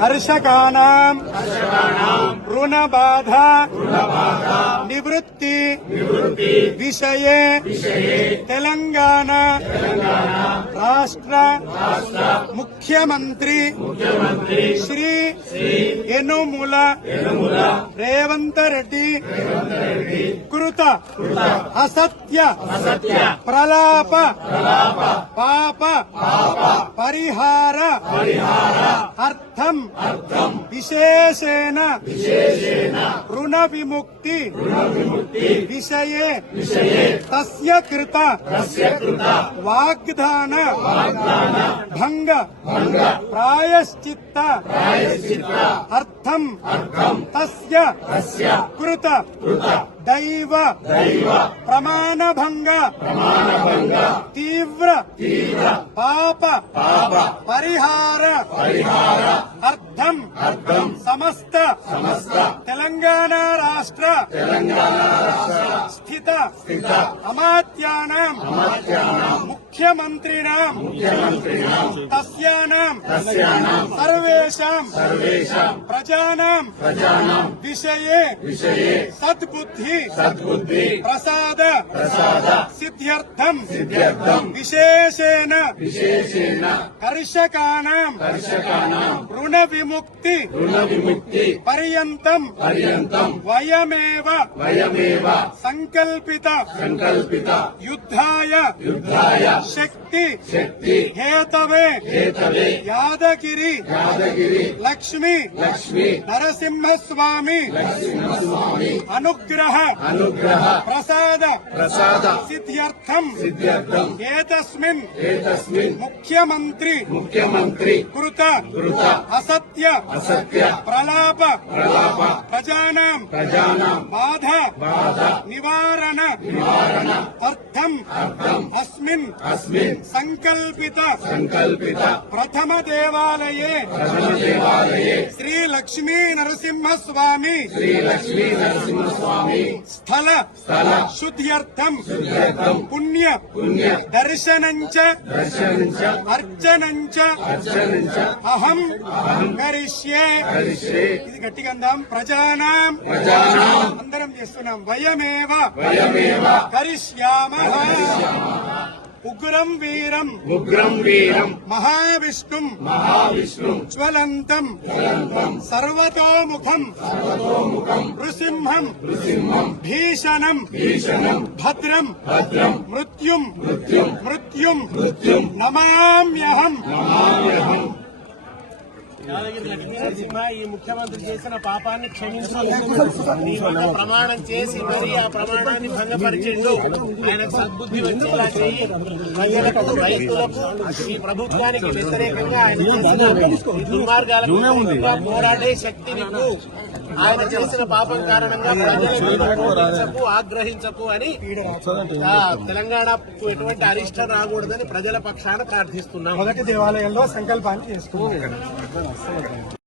హర్షకానాం రుణబాధ నివృత్తి విషయే తెలంగాణ రాష్ట్ర ముఖ్యమంత్రి శ్రీ యనుముల రేవంత్ రెడ్డి కృత అసత్య ప్రలాప పాప పరిహార అర్థం విశేషేణ. రుణ విముక్తి విషయే. తస్య కృత. వాగ్దాన. భంగ. ప్రాయశ్చిత్త. అర్థం. తస్య. కృత. దైవ. ప్రమాణభంగ. తీవ్ర. పాప. పరిహార. అర్థం. సమస్త. తెలంగాణ రాష్ట్ర. స్థిత. అమాత్యానాం. ముఖ్యమంత్రిణాం తస్యానాం సర్వేషాం ప్రజానాం విషయే సద్బుద్ధి ప్రసాద సిద్ధ్యర్థం విశేషేణ కర్షకానాం రుణ విముక్తి పర్యంతం వయమేవ సంకల్పిత యుద్ధాయ శక్తి శక్తి హేతవే హేతవే యాదగిరి యాదగిరి లక్ష్మి లక్ష్మి నరసింహస్వామి నరసింహస్వామి అనుగ్రహ అనుగ్రహ ప్రసాద ప్రసాద సిద్ధ్యర్థం సిద్ధ్యర్థం ఏతస్మిన్ ఏతస్మిన్ ముఖ్యమంత్రి ముఖ్యమంత్రి కృత కృత అసత్య అసత్య ప్రలాప ప్రలాప ప్రజానాం ప్రజానాం బాధ బాధ నివారణ నివారణ అర్థం అస్మిన్. అస్మిన్. సంకల్పిత. సంకల్పిత. ప్రథమ దేవాలయే. ప్రథమ దేవాలయే. శ్రీ లక్ష్మీ నరసింహస్వామి. శ్రీ లక్ష్మీ నరసింహస్వామి. స్థల. స్థల. శుద్ధ్యర్థం. శుద్ధ్యర్థం. పుణ్య. పుణ్య. దర్శనంచ. దర్శనించ. అర్చనంచ. అర్చనించ. అహం. కరిష్యే. హరిశ్రే ఇది గట్టిగా అందాం. ప్రజానాం. ప్రజానాం. అందరం చేస్తున్నాం. వయమేవ. వయమేవ. కరిష్యామ. ఉగ్రం వీరం. ఉగ్రం వీరం. మహావిష్ణుం. మహావిష్ణు. జ్వలంతం. సర్వతోముఖం. నృసింహం. నృసింహం. భీషణం. భీషణం. భద్రం. భద్రం. మృత్యుం. మృత్యుం. మృత్యుం. మృత్యుం. నమామ్యహం. నమామ్యహం. ఈ ముఖ్యమంత్రి చేసిన పాపాన్ని క్షమించు. నీ వల్ల ప్రమాణం చేసి మరి ఆ ప్రమాణాన్ని భంగపరిచిండు. ఆయనకు సద్బుద్ధి వచ్చేలా చేయి. ప్రజలకు రైతులకు ఈ ప్రభుత్వానికి వ్యతిరేకంగా ఆయన దుర్మార్గాలకు పోరాడే శక్తి నీకు. ఆయన చేసిన పాపం కారణంగా ఆగ్రహించకు అని ఆ, తెలంగాణకు ఎటువంటి అరిష్టం రాకూడదని ప్రజల పక్షాన ప్రార్థిస్తున్నాం. మొదటి దేవాలయంలో సంకల్పాన్ని చేసుకున్నాం